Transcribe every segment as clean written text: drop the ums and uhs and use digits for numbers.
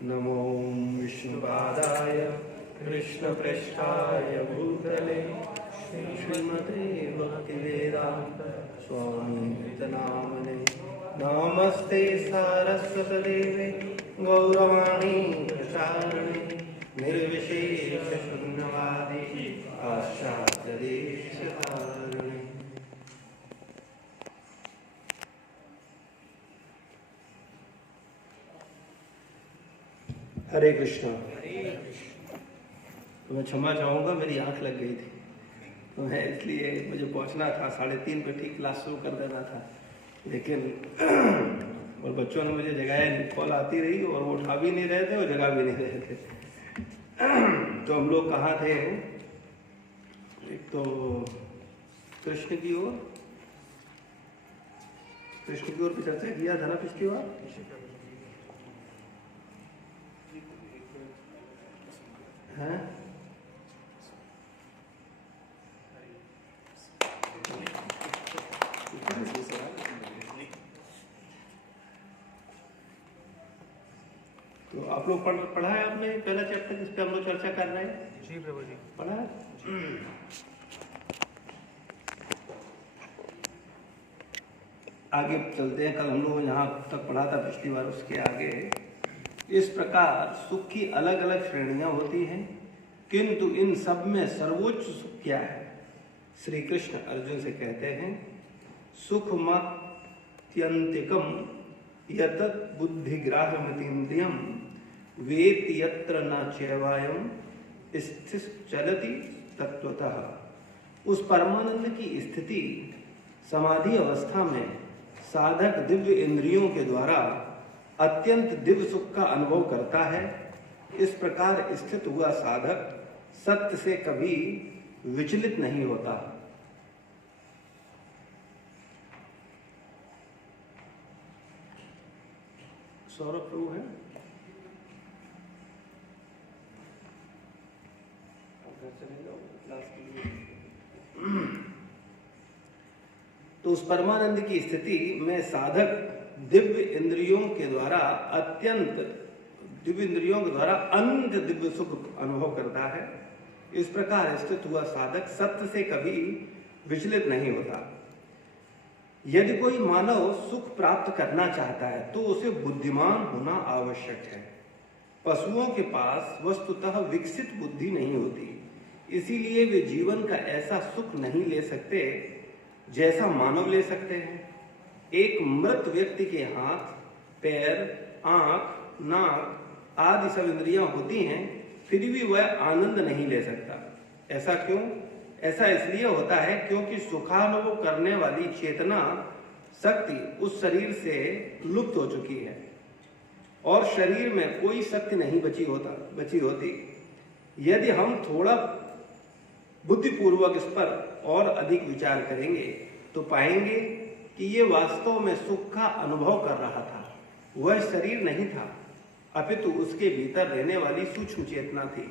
नमो विष्णुपादाय कृष्णपृष्ठाय भूतले श्रीमते भक्तिवेदांत स्वामी नामने। नमस्ते सारस्वतदेवे गौरवाणी प्रचारिणे निर्विशेष शून्यवादी पाश्चात्यदेशधारिणे। हरे कृष्णा। तो मैं क्षमा चाहूँगा, मेरी आंख लग गई थी तो मैं इसलिए मुझे पहुँचना था 3:30 पे ठीक क्लास शुरू कर देना था, लेकिन और बच्चों ने मुझे जगाया नहीं। कॉल आती रही और वो उठा भी नहीं रहे थे और जगा भी नहीं रहे थे। तो हम लोग कहाँ थे? एक तो कृष्ण की ओर भी चर्चा किया था ना पिछली बार। हैं? तो आप लोग पढ़ा है आपने पहला चैप्टर जिस पे हम लोग चर्चा कर रहे हैं? जी प्रभु जी, पढ़ा है? आगे चलते हैं। कल हम लोग यहाँ तक पढ़ा था पिछली बार, उसके आगे इस प्रकार सुख की अलग अलग श्रेणियां होती हैं, किंतु इन सब में सर्वोच्च सुख क्या है? श्री कृष्ण अर्जुन से कहते हैं, सुखमात्यंतिकम यतत् बुद्धिग्राह्यमितीन्द्रियम् वेति यत्र न चैवायम् स्थित चलति तत्वतः। उस परमानंद की स्थिति समाधि अवस्था में साधक दिव्य इंद्रियों के द्वारा अत्यंत दिव्य सुख का अनुभव करता है। इस प्रकार स्थित हुआ साधक सत्य से कभी विचलित नहीं होता। सौरभ प्रभु है? तो उस परमानंद की स्थिति में साधक दिव्य इंद्रियों के द्वारा अनंत दिव्य सुख अनुभव करता है। इस प्रकार स्थित हुआ साधक सत्य से कभी विचलित नहीं होता। यदि कोई मानव सुख प्राप्त करना चाहता है तो उसे बुद्धिमान होना आवश्यक है। पशुओं के पास वस्तुतः विकसित बुद्धि नहीं होती, इसीलिए वे जीवन का ऐसा सुख नहीं ले सकते जैसा मानव ले सकते हैं। एक मृत व्यक्ति के हाथ, पैर, आंख, नाक आदि सब इंद्रियां होती हैं, फिर भी वह आनंद नहीं ले सकता। ऐसा क्यों? ऐसा इसलिए होता है क्योंकि सुखानुभव करने वाली चेतना शक्ति उस शरीर से लुप्त हो चुकी है और शरीर में कोई शक्ति नहीं बची होती। यदि हम थोड़ा बुद्धिपूर्वक इस पर और अधिक विचार करेंगे तो पाएंगे कि ये वास्तव में सुख का अनुभव कर रहा था। वह शरीर नहीं था, अपितु उसके भीतर रहने वाली सूक्ष्म चेतना थी।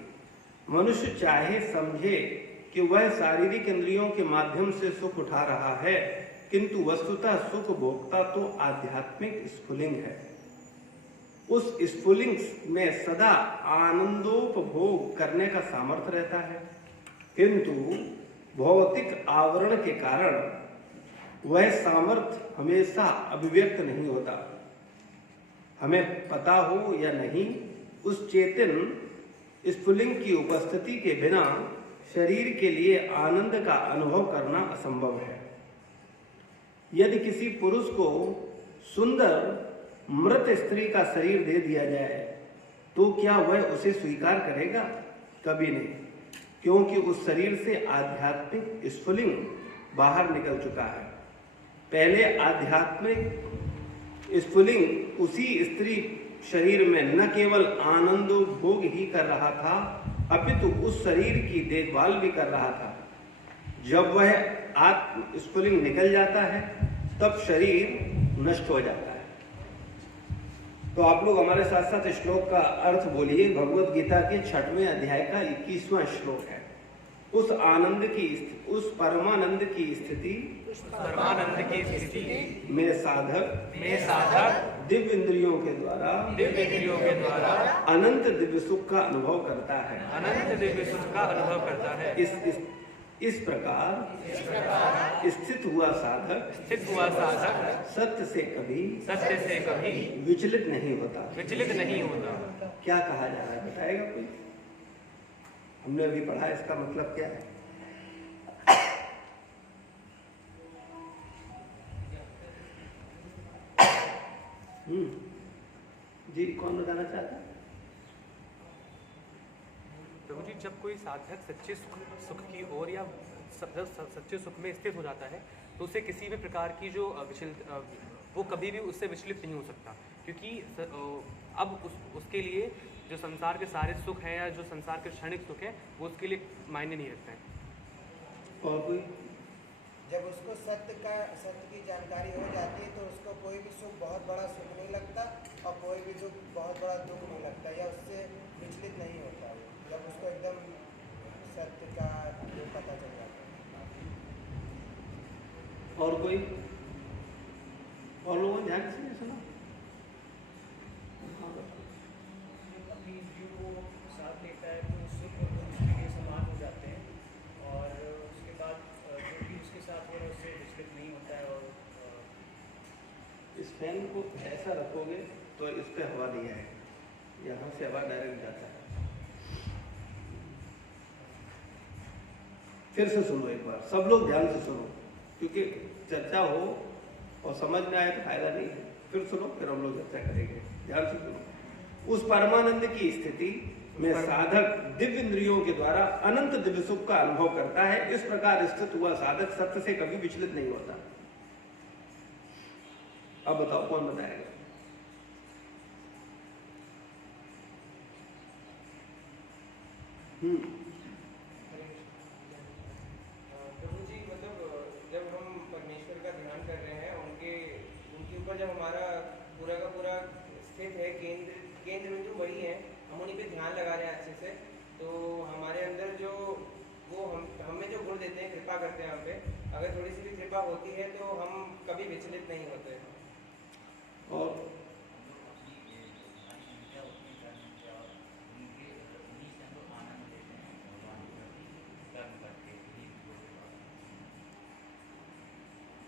मनुष्य चाहे समझे कि वह शारीरिक इंद्रियों के माध्यम से सुख उठा रहा है, किंतु वस्तुतः सुख भोक्ता तो आध्यात्मिक स्फुलिंग है। उस स्फुलिंग में सदा आनंदोपभोग करने का सामर्थ्य रहता है, किंतु भौतिक आवरण के कारण वह सामर्थ्य हमेशा अभिव्यक्त नहीं होता। हमें पता हो या नहीं, उस चेतन स्फुलिंग की उपस्थिति के बिना शरीर के लिए आनंद का अनुभव करना असंभव है। यदि किसी पुरुष को सुंदर मृत स्त्री का शरीर दे दिया जाए तो क्या वह उसे स्वीकार करेगा? कभी नहीं, क्योंकि उस शरीर से आध्यात्मिक स्फुलिंग बाहर निकल चुका है। पहले आध्यात्मिक स्फुलिंग उसी स्त्री शरीर में न केवल आनंदोपभोग ही कर रहा था, अपितु उस शरीर की देखभाल भी कर रहा था। जब वह आत्म स्फुलिंग निकल जाता है तब शरीर नष्ट हो जाता है। तो आप लोग हमारे साथ साथ श्लोक का अर्थ बोलिए। भगवत गीता के 6वें अध्याय का 21वां श्लोक है। उस परमानंद की स्थिति में साधक दिव्य इंद्रियों के द्वारा अनंत दिव्य सुख का अनुभव करता है। इस प्रकार स्थित हुआ साधक सत्य से कभी विचलित नहीं होता। क्या कहा जा रहा है बताएगा कोई? हमने अभी पढ़ा, इसका मतलब क्या है? जी कौन बताना चाहता है? प्रभु जी, जब कोई साधक सच्चे सुख की ओर या सच्चे सुख में स्थित हो जाता है तो उसे किसी भी प्रकार की जो वो कभी भी उससे विचलित नहीं हो सकता, क्योंकि अब उसके लिए जो संसार के सारे सुख हैं या जो संसार के क्षणिक सुख हैं वो उसके लिए मायने नहीं रखते हैं। और कोई जब उसको सत्य की जानकारी हो जाती है तो उसको कोई भी सुख बहुत बड़ा सुख नहीं लगता और कोई भी दुख बहुत बड़ा दुख नहीं लगता, या उससे विचलित नहीं होता। जब उसको एकदम सत्य का जो पता चल जाता है। और कोई? और लोगों ध्यान से सुनो। अभी जो साथ लेता है तो सुख और दुख उसके लिए समान हो जाते हैं, और उसके बाद जो भी उसके साथ हो रहा है उससे विचलित नहीं होता है। और इस फैन को ऐसा रखोगे तो इस पे हवा नहीं आएगी, यहाँ से हवा डायरेक्ट जाता है। फिर से सुनो एक बार, सब लोग ध्यान से सुनो, क्योंकि चर्चा हो और समझ में आए तो फायदा नहीं है। फिर सुनो, फिर हम लोग चर्चा करेंगे। ध्यान से सुनो। उस परमानंद की स्थिति में साधक दिव्य इंद्रियों के द्वारा अनंत दिव्य सुख का अनुभव करता है। इस प्रकार स्थित हुआ साधक सत्य से कभी विचलित नहीं होता। अब बताओ कौन बताएगा? प्रभु जी, मतलब जब हम परमेश्वर का ध्यान कर रहे हैं, उनके ऊपर जब हमारा पूरा का पूरा स्थित है, केंद्र बिंदु वही है, हम उन्हीं पे ध्यान लगा रहे हैं अच्छे से, तो हमारे अंदर जो वो हमें जो गुण देते हैं, कृपा करते हैं हम पे, अगर थोड़ी सी भी कृपा होती है तो हम कभी विचलित नहीं होते। और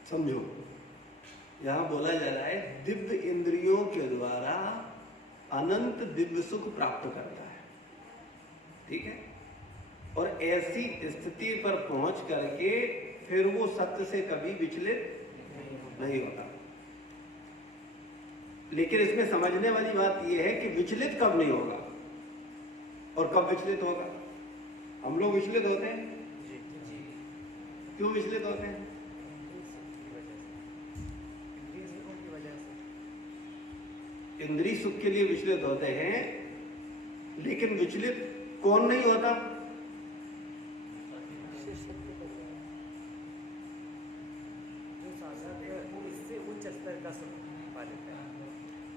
समझो, यहां बोला जा रहा है दिव्य इंद्रियों के द्वारा अनंत दिव्य सुख प्राप्त करता है। ठीक है? और ऐसी स्थिति पर पहुंच करके फिर वो सत्य से कभी विचलित नहीं होता। लेकिन इसमें समझने वाली बात यह है कि विचलित कब नहीं होगा और कब विचलित होगा। हम लोग विचलित होते हैं। क्यों विचलित होते हैं? इंद्रिय सुख के लिए विचलित होते हैं, लेकिन विचलित कौन नहीं होता?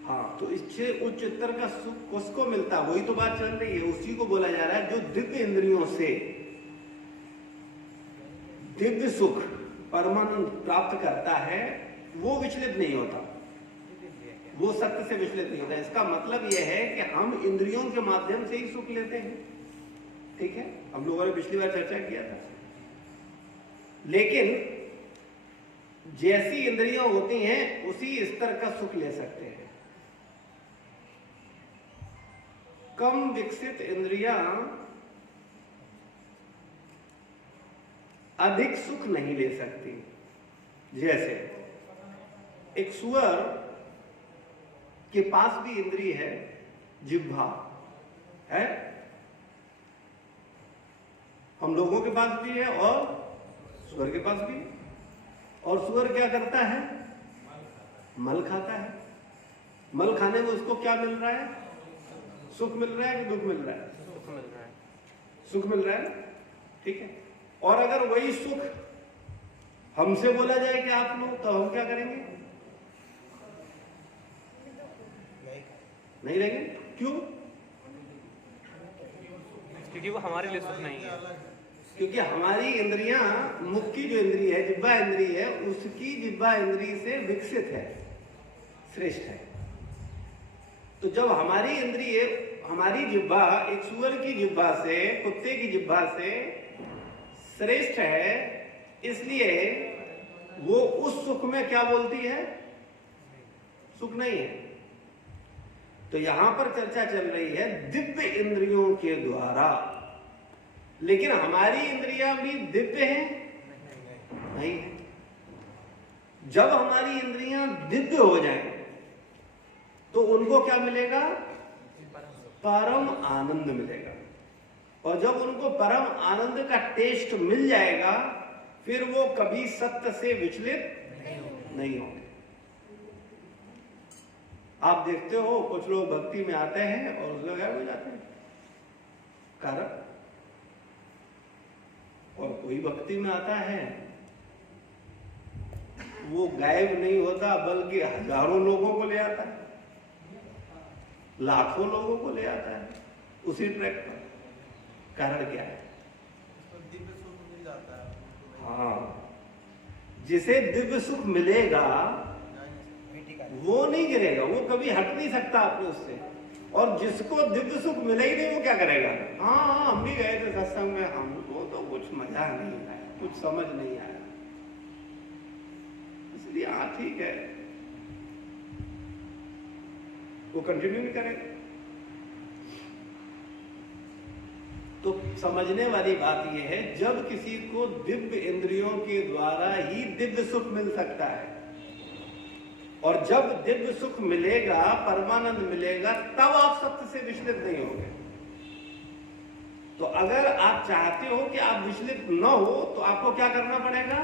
हाँ, तो इससे उच्च स्तर का सुख उसको मिलता, वही तो बात चल रही है। उसी को बोला जा रहा है जो दिव्य इंद्रियों से दिव्य सुख परमानंद प्राप्त करता है, वो विचलित नहीं होता, वो सत्य से विचलित नहीं होता। इसका मतलब यह है कि हम इंद्रियों के माध्यम से ही सुख लेते हैं। ठीक है? हम लोगों ने पिछली बार चर्चा किया था। लेकिन जैसी इंद्रियां होती हैं उसी स्तर का सुख ले सकते हैं। कम विकसित इंद्रियां अधिक सुख नहीं ले सकती। जैसे एक सुअर के पास भी इंद्रिय है, जिह्वा है, हम लोगों के पास भी है और सुअर के पास भी है। और सुअर क्या करता है? मल खाता है। मल खाने में उसको क्या मिल रहा है? सुख मिल रहा है कि दुख मिल रहा है? सुख मिल रहा है। सुख मिल रहा है। ठीक है? और अगर वही सुख हमसे बोला जाए कि आप लोग, तो हम क्या करेंगे? नहीं लेंगे। क्यों? क्योंकि वो हमारे लिए सुख नहीं है। क्योंकि हमारी इंद्रियां, मुख की जो इंद्रिय है, जिह्वा इंद्रिय है, उसकी जिह्वा इंद्रिय से विकसित है, श्रेष्ठ है। तो जब हमारी इंद्रिय, हमारी जिह्वा एक सूअर की जिह्वा से, कुत्ते की जिह्वा से श्रेष्ठ है, इसलिए वो उस सुख में क्या बोलती है? सुख नहीं है। तो यहां पर चर्चा चल रही है दिव्य इंद्रियों के द्वारा, लेकिन हमारी इंद्रियां भी दिव्य हैं? नहीं है। जब हमारी इंद्रियां दिव्य हो जाएं तो उनको क्या मिलेगा? परम आनंद मिलेगा। और जब उनको परम आनंद का टेस्ट मिल जाएगा, फिर वो कभी सत्य से विचलित नहीं होंगे। आप देखते हो कुछ लोग भक्ति में आते हैं और उसमें गायब हो जाते हैं, कारण। और कोई भक्ति में आता है, वो गायब नहीं होता, बल्कि हजारों लोगों को ले आता है, लाखों लोगों को ले आता है उसी ट्रैक पर। कारण क्या है? दिव्य सुख मिल जाता है। हाँ, जिसे दिव्य सुख मिलेगा वो नहीं गिरेगा, वो कभी हट नहीं सकता अपने उससे। और जिसको दिव्य सुख मिले ही नहीं, वो क्या करेगा? हाँ, हम भी गए थे सत्संग में, हमको तो कुछ मजा नहीं आया, कुछ समझ नहीं आया, इसलिए हाँ ठीक है, वो कंटिन्यू नहीं करेगा। तो समझने वाली बात यह है, जब किसी को दिव्य इंद्रियों के द्वारा ही दिव्य सुख मिल सकता है, और जब दिव्य सुख मिलेगा, परमानंद मिलेगा, तब आप सत्य से विचलित नहीं होंगे। तो अगर आप चाहते हो कि आप विचलित न हो, तो आपको क्या करना पड़ेगा?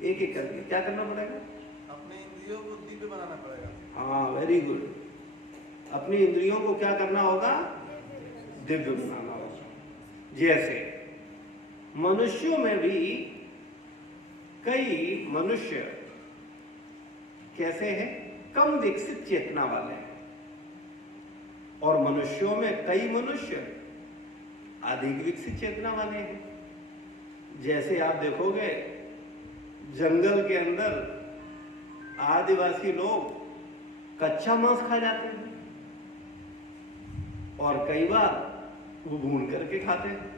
एक एक करके क्या करना पड़ेगा? अपने इंद्रियों को दिव्य बनाना पड़ेगा। हाँ, वेरी गुड। अपनी इंद्रियों को क्या करना होगा? दिव्य बनाना होगा। जैसे मनुष्यों में भी कई मनुष्य कैसे हैं? कम विकसित चेतना वाले हैं, और मनुष्यों में कई मनुष्य अधिक विकसित चेतना वाले हैं। जैसे आप देखोगे जंगल के अंदर आदिवासी लोग कच्चा मांस खा जाते हैं, और कई बार वो भून करके खाते हैं।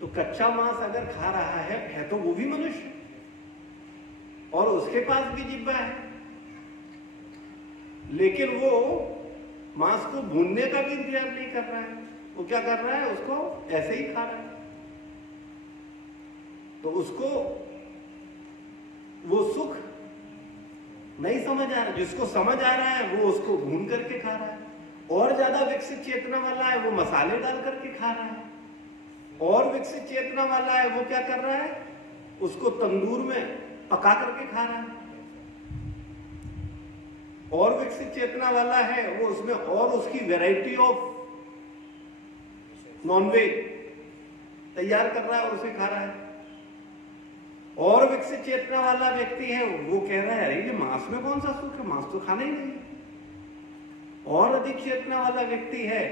तो कच्चा मांस अगर खा रहा है तो वो भी मनुष्य, और उसके पास भी जिह्वा है, लेकिन वो मांस को भूनने का भी इंतजार नहीं कर रहा है। वो क्या कर रहा है? उसको ऐसे ही खा रहा है। तो उसको वो सुख नहीं समझ आ रहा। जिसको समझ आ रहा है वो उसको भून करके खा रहा है। और ज्यादा विकसित चेतना वाला है वो मसाले डाल करके खा रहा है। और विकसित चेतना वाला है वो क्या कर रहा है? उसको तंदूर में पका करके खा रहा है। और विकसित चेतना वाला है वो उसमें और उसकी वैरायटी ऑफ नॉनवेज तैयार कर रहा है और उसे खा रहा है। और विकसित चेतना वाला व्यक्ति है वो कह रहा है अरे ये मांस में कौन सा सुख है, मांस तो खाना ही नहीं। और अधिक चेतना वाला व्यक्ति है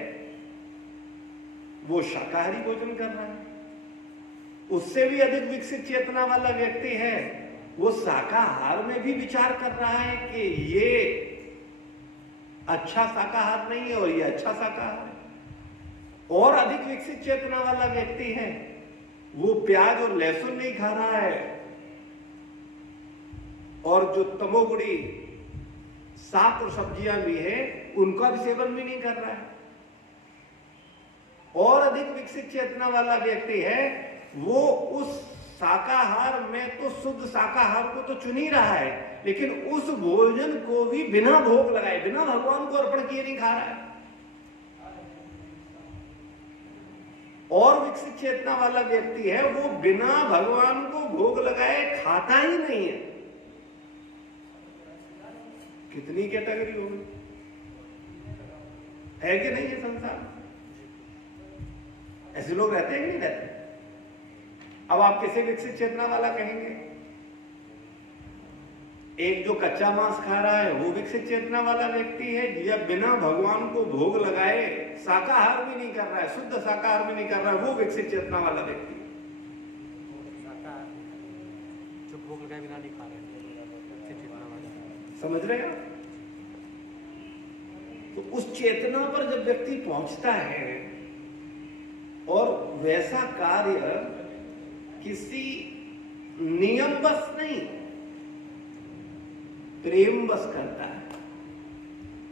वो शाकाहारी भोजन कर रहा है। उससे भी अधिक विकसित चेतना वाला व्यक्ति है वो शाकाहार में भी विचार कर रहा है कि ये अच्छा शाकाहार नहीं है और ये अच्छा शाकाहार है। और अधिक विकसित चेतना वाला व्यक्ति है वो प्याज और लहसुन नहीं खा रहा है, और जो तमोगुणी शाक और सब्जियां भी है उनका भी सेवन भी नहीं कर रहा है। और अधिक विकसित चेतना वाला व्यक्ति है वो उस शाकाहार में तो शुद्ध शाकाहार को तो चुन ही रहा है, लेकिन उस भोजन को भी बिना भोग लगाए, बिना भगवान को अर्पण किए नहीं खा रहा है। और विकसित चेतना वाला व्यक्ति है वो बिना भगवान को भोग लगाए खाता ही नहीं है। कितनी कैटेगरी होगी, है कि नहीं ये संसार? ऐसे लोग रहते हैं कि नहीं रहते? अब आप किसे विकसित चेतना वाला कहेंगे? एक जो कच्चा मांस खा रहा है वो विकसित चेतना वाला व्यक्ति है, जब बिना भगवान को भोग लगाए शाकाहार भी नहीं कर रहा है, शुद्ध शाकाहार भी नहीं कर रहा है, वो विकसित चेतना वाला व्यक्ति। जो लगाए बिना नहीं खा रहे हैं, चेतना वाला। समझ रहे हैं आप? तो उस चेतना पर जब व्यक्ति पहुंचता है और वैसा कार्य किसी नियम बस नहीं, प्रेम बस करता है।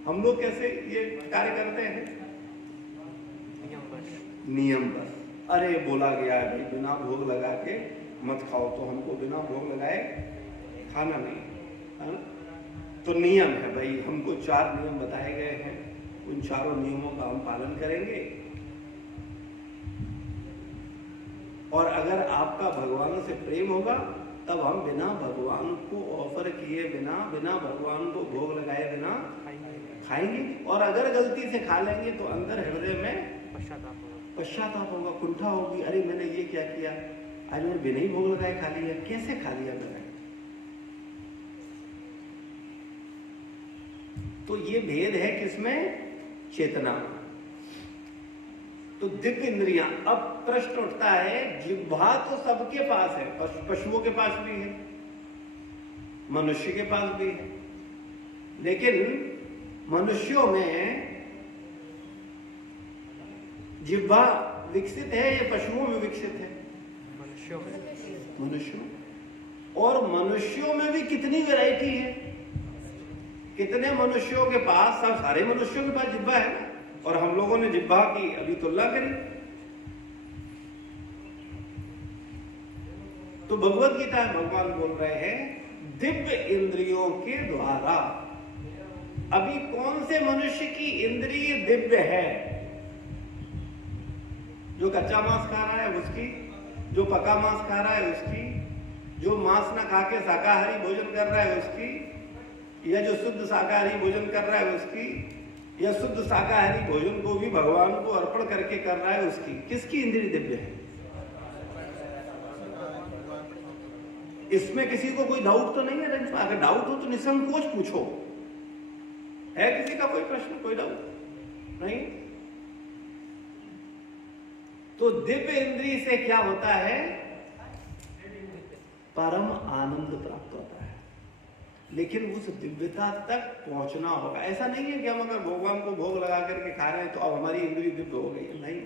हम लोग कैसे ये कार्य करते हैं? नियम बस। अरे बोला गया है भाई बिना भोग लगा के मत खाओ, तो हमको बिना भोग लगाए खाना नहीं है ना? तो नियम है भाई, हमको 4 नियम बताए गए हैं, उन चारों नियमों का हम पालन करेंगे। और अगर आपका भगवान से प्रेम होगा तब हम बिना भगवान को ऑफर किए बिना भगवान को भोग लगाए बिना खाएंगे। और अगर गलती से खा लेंगे तो अंदर हृदय में पश्चाताप होगा, कुंठा होगी, अरे मैंने ये क्या किया, आज मैंने बिना ही भोग लगाए खा लिया, कैसे खा लिया मैंने। तो ये भेद है किसमें? चेतना। तो दिव्य इंद्रियां। अब प्रश्न उठता है, जिह्वा तो सबके पास है, पशुओं के पास भी है, मनुष्य के पास भी है, लेकिन मनुष्यों में जिह्वा विकसित है या पशुओं में विकसित है? मनुष्यों। और मनुष्यों में भी कितनी वैरायटी है, कितने मनुष्यों के पास, सब सारे मनुष्यों के पास जिह्वा है ना? और हम लोगों ने जिह्वा की अभी तुलना करी। तो भगवत गीता में भगवान बोल रहे हैं दिव्य इंद्रियों के द्वारा। अभी कौन से मनुष्य की इंद्रिय दिव्य है? जो कच्चा मांस खा रहा है उसकी, जो पका मांस खा रहा है उसकी, जो मांस ना खा के शाकाहारी भोजन कर रहा है उसकी, या जो शुद्ध शाकाहारी भोजन कर रहा है उसकी, या शुद्ध शाकाहारी भोजन को भी भगवान को अर्पण करके कर रहा है उसकी। किसकी इंद्रिय दिव्य है? इसमें किसी को कोई डाउट तो नहीं है? अगर डाउट हो तो निसंकोच पूछो। है किसी का कोई प्रश्न, कोई डाउट नहीं? तो दिव्य इंद्रिय से क्या होता है? परम आनंद प्राप्त होता है। लेकिन उस दिव्यता तक पहुंचना होगा। ऐसा नहीं है कि हम अगर भगवान को भोग लगा करके खा रहे हैं तो अब हमारी इंद्रिय दिव्य हो गई, नहीं।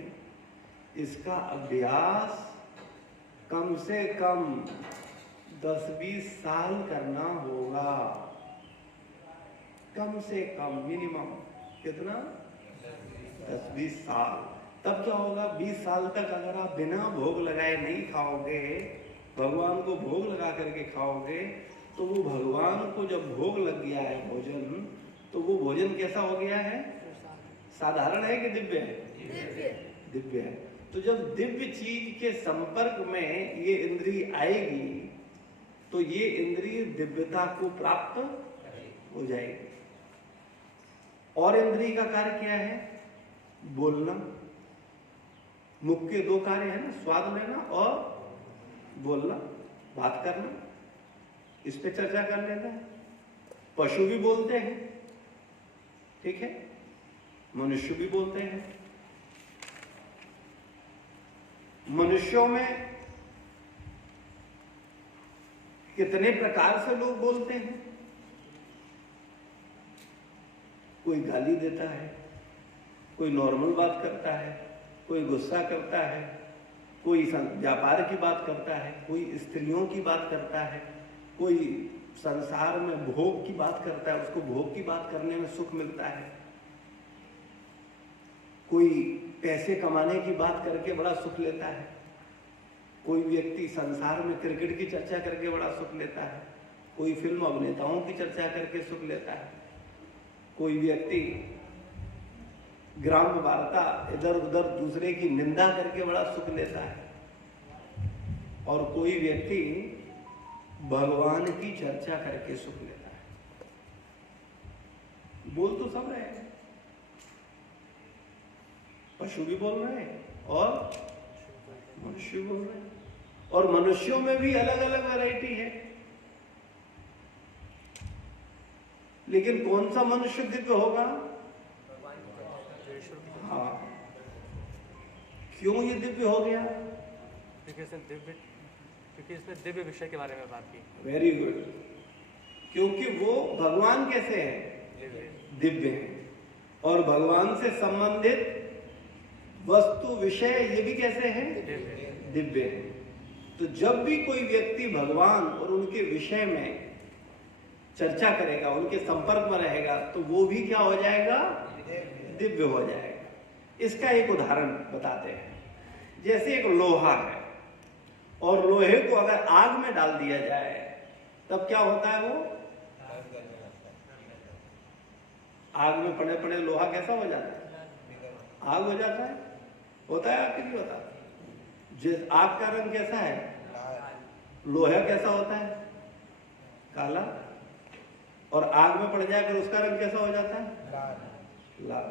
इसका अभ्यास कम से कम 10-20 साल करना होगा, कम से कम, मिनिमम कितना? 10-20 साल। तब क्या होगा? 20 साल तक अगर आप बिना भोग लगाए नहीं खाओगे, भगवान को भोग लगा करके खाओगे, तो वो भगवान को जब भोग लग गया है भोजन, तो वो भोजन कैसा हो गया है? साधारण है कि दिव्य है? दिव्य है। तो जब दिव्य चीज के संपर्क में ये इंद्रिय आएगी तो ये इंद्रिय दिव्यता को प्राप्त हो जाएगी। और इंद्रिय का कार्य क्या है? बोलना। मुख के 2 कार्य है ना, स्वाद लेना और बोलना, बात करना। इस पे चर्चा कर लेते हैं। पशु भी बोलते हैं, ठीक है, मनुष्य भी बोलते हैं। मनुष्यों में कितने प्रकार से लोग बोलते हैं? कोई गाली देता है, कोई नॉर्मल बात करता है, कोई गुस्सा करता है, कोई व्यापार की बात करता है, कोई स्त्रियों की बात करता है, कोई संसार में भोग की बात करता है, उसको भोग की बात करने में सुख मिलता है, कोई पैसे कमाने की बात करके बड़ा सुख लेता है, कोई व्यक्ति संसार में क्रिकेट की चर्चा करके बड़ा सुख लेता है, कोई फिल्म अभिनेताओं की चर्चा करके सुख लेता है, कोई व्यक्ति ग्राम वार्ता इधर उधर दूसरे की निंदा करके बड़ा सुख लेता है, और कोई व्यक्ति भगवान की चर्चा करके सुख लेता है। बोल तो सब रहे हैं, पशु भी बोल रहे हैं और मनुष्य भी बोल रहे हैं, और मनुष्यों में भी अलग अलग वैरायटी है। लेकिन कौन सा मनुष्य दिव्य होगा? हाँ, क्यों ये दिव्य हो गया? दिव्य क्योंकि इसमें दिव्य विषय के बारे में बात की। वेरी गुड, क्योंकि वो भगवान कैसे हैं? दिव्य हैं, और भगवान से संबंधित वस्तु विषय ये भी कैसे हैं? दिव्य हैं। तो जब भी कोई व्यक्ति भगवान और उनके विषय में चर्चा करेगा, उनके संपर्क में रहेगा, तो वो भी क्या हो जाएगा? दिव्य हो जाएगा। इसका एक उदाहरण बताते हैं। जैसे एक लोहा है, और लोहे को अगर आग में डाल दिया जाए तब क्या होता है? वो आग में पड़े पड़े लोहा कैसा हो जाता है? आग हो जाता है। होता है कि नहीं होता? जिस आग का रंग कैसा है? लोहा कैसा होता है? काला। और आग में पड़ जाए फिर उसका रंग कैसा हो जाता है? लाल।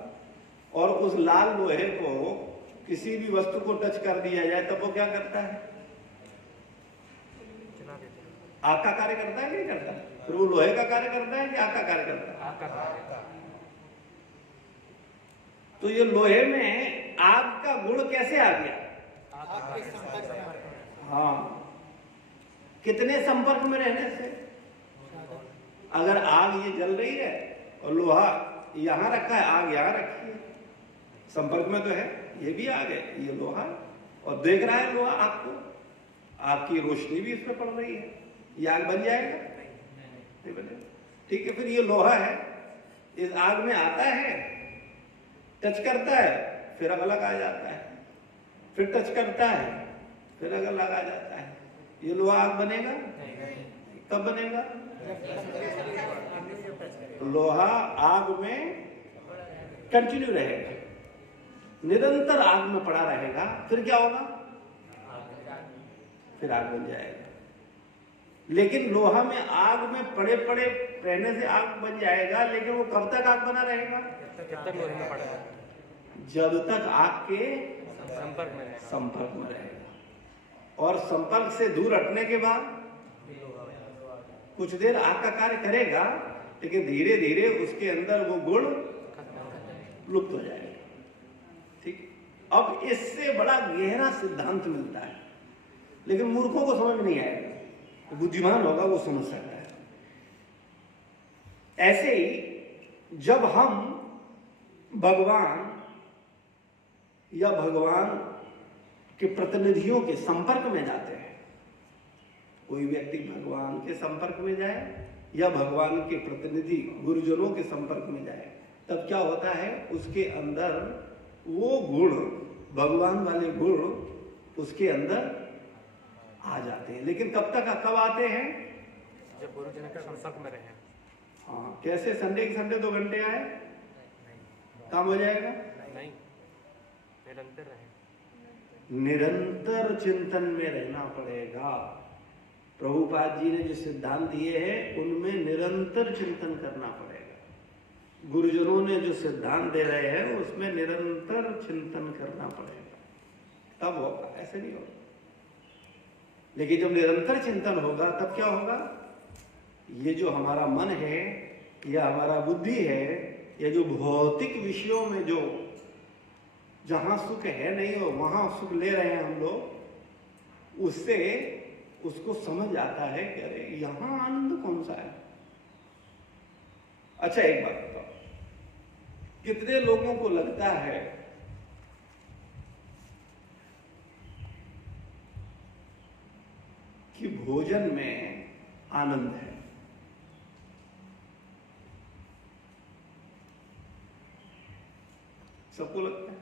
और उस लाल लोहे को किसी भी वस्तु को टच कर दिया जाए तब वो क्या करता है? आग का कार्य करता है, नहीं करता? फिर वो लोहे का कार्य करता है कि आग का कार्य करता है? तो ये लोहे में आग का गुण कैसे आ गया? हाँ, कितने संपर्क में रहने से? अगर आग ये जल रही है और लोहा यहां रखा है, आग यहां रखी है, संपर्क में तो है, ये भी आग है, ये लोहा, और देख रहा है लोहा आग को, आग की रोशनी भी इस पर पड़ रही है, ये आग बन जाएगा? नहीं बनेगा। ठीक है, फिर ये लोहा है, इस आग में आता है, टच करता है, फिर अलग आ जाता है, फिर टच करता है, फिर अलग आ जाता है। ये लोहा आग बनेगा? कब बनेगा? लोहा आग में कंटिन्यू रहेगा, निरंतर आग में पड़ा रहेगा, फिर क्या होगा? फिर आग बन जाएगा। लेकिन लोहा में आग में पड़े पड़े रहने से आग बन जाएगा, लेकिन वो कब तक आग बना रहेगा? जब तक आग के संपर्क में रहेगा। और संपर्क से दूर हटने के बाद कुछ देर आग का कार्य करेगा, लेकिन धीरे धीरे उसके अंदर वो गुण लुप्त हो जाएगा। ठीक, अब इससे बड़ा गहरा सिद्धांत मिलता है, लेकिन मूर्खों को समझ में नहीं आएगा, बुद्धिमान होगा वो समझ सकता है। ऐसे ही जब हम भगवान या भगवान के प्रतिनिधियों के संपर्क में जाते हैं, कोई व्यक्ति भगवान के संपर्क में जाए या भगवान के प्रतिनिधि गुरुजनों के संपर्क में जाए, तब क्या होता है? उसके अंदर वो गुण, भगवान वाले गुण उसके अंदर आ जाते हैं। लेकिन कब तक, कब आते हैं? जब गुरुजन के संपर्क में रहे। हाँ, कैसे? संडे के संडे 2 घंटे आए, काम हो जाएगा? नहीं, निरंतर रहे, निरंतर चिंतन में रहना पड़ेगा। प्रभुपाद जी ने जो सिद्धांत दिए हैं उनमें निरंतर चिंतन करना पड़ेगा। गुरुजनों ने जो सिद्धांत दे रहे हैं उसमें निरंतर चिंतन करना पड़ेगा, तब होगा, ऐसे नहीं होगा। लेकिन जब निरंतर चिंतन होगा तब क्या होगा? ये जो हमारा मन है या हमारा बुद्धि है, ये जो भौतिक विषयों में जो जहां सुख है नहीं हो वहां सुख ले रहे हैं हम लोग, उससे उसको समझ आता है कि अरे यहां आनंद कौन सा है। अच्छा, एक बात बताओ, कितने लोगों को लगता है कि भोजन में आनंद है? सबको लगता है?